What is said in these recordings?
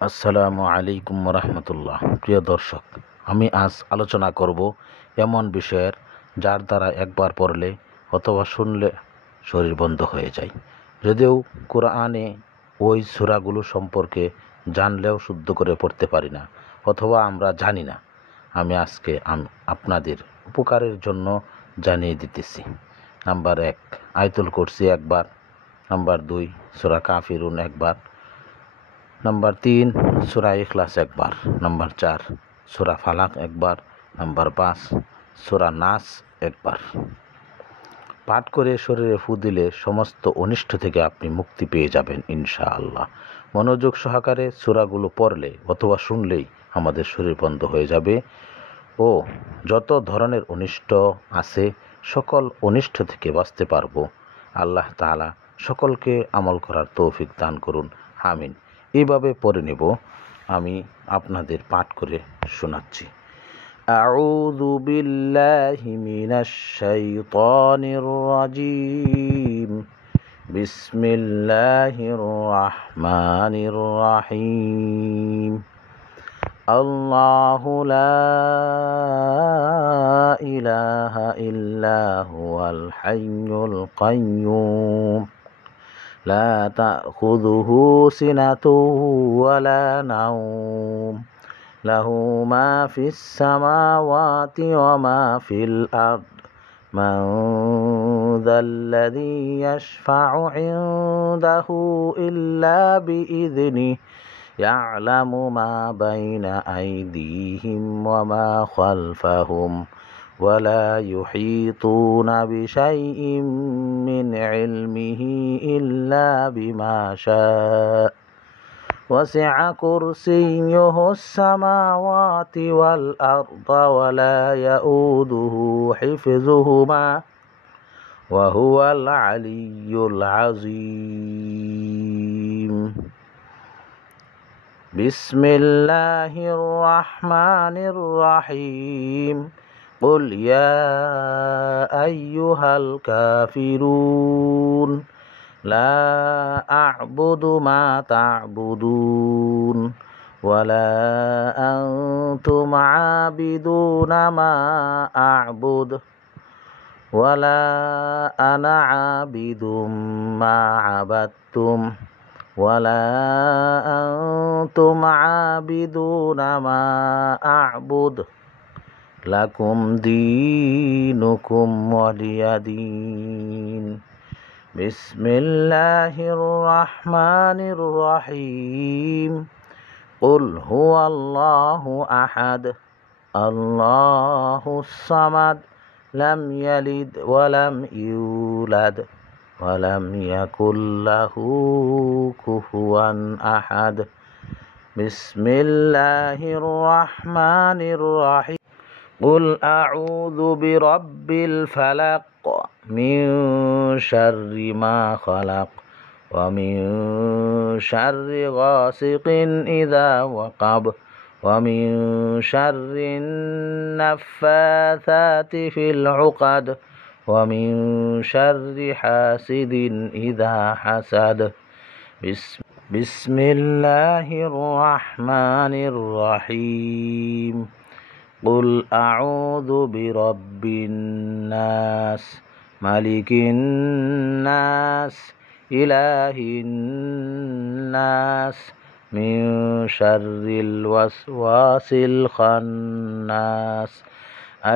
আসসালামু আলাইকুম রহমতুল্লাহ। প্রিয় দর্শক, আমি আজ আলোচনা করব এমন বিষয়ের যার দ্বারা একবার পড়লে অথবা শুনলে শরীর বন্ধ হয়ে যায়। যদিও কোরআনে ওই সূরাগুলো সম্পর্কে জানলেও শুদ্ধ করে পড়তে পারি না অথবা আমরা জানি না। আমি আজকে আপনাদের উপকারের জন্য জানিয়ে দিতেছি। নাম্বার 1, আয়াতুল কুরসি একবার। নাম্বার 2, সূরা কাফিরুন একবার। নাম্বার 3, সূরা ইখলাস একবার। নাম্বার 4, সূরা ফালাক একবার। নাম্বার 5, সূরা নাস একবার। পাঠ করে শরীরে ফু দিলে সমস্ত অনিষ্ট থেকে আপনি মুক্তি পেয়ে যাবেন ইনশাআল্লাহ। মনোযোগ সহকারে সূরাগুলো পড়লে অথবা শুনলেই আমাদের শরীর বন্ধ হয়ে যাবে ও যত ধরনের অনিষ্ট আছে সকল অনিষ্ট থেকে বাঁচতে পারবো। আল্লাহ তাআলা সকলকে আমল করার তৌফিক দান করুন, আমিন। এইভাবে পড়ে নেব, আমি আপনাদের পাঠ করে শোনাচ্ছি। আউযু বিল্লাহি মিনাশ শাইতানির রাজীম। বিসমিল্লাহির রহমানির রহিম। আল্লাহু লা ইলাহা ইল্লা হুয়াল হাইয়ুল কাইয়্যুম لا تأخذه سنة ولا نوم له ما في السماوات وما في الأرض من ذا الذي يشفع عنده إلا بإذنه يعلم ما بين أيديهم وما خلفهم ولا يحيطون بشيء من علمه إلا بما شاء وسع كرسيه السماوات والأرض ولا يؤوده حفظهما وهو العلي العظيم. بسم الله الرحمن الرحيم. قل يا أيها الكافرون لا أعبد ما تعبدون ولا أنتم عابدون ما أعبد ولا أنا عابد ما عبدتم ولا أنتم عابدون ما أعبد لكم دينكم ولي دين. بسم الله الرحمن الرحيم. قل هو الله أحد الله الصمد لم يلد ولم يولد ولم يكن له كفوا أحد. بسم الله الرحمن الرحيم. قل أعوذ برب الفلق من شر ما خلق ومن شر غاسق إذا وقب ومن شر النفاثات في العقد ومن شر حاسد إذا حسد. بسم الله الرحمن الرحيم. قل أعوذ برب الناس ملك الناس إله الناس من شر الوسواس الخناس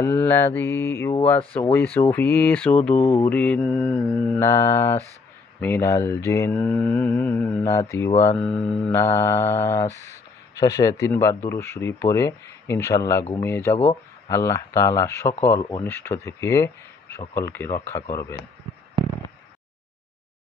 الذي يوسوس في صدور الناس من الجنة والناس. শেষে 3 বার দুরূদ শরীফ পড়ে ইনশাআল্লাহ ঘুমিয়ে যাব। আল্লাহ তাআলা সকল অনিষ্ট থেকে সকলকে রক্ষা করবেন।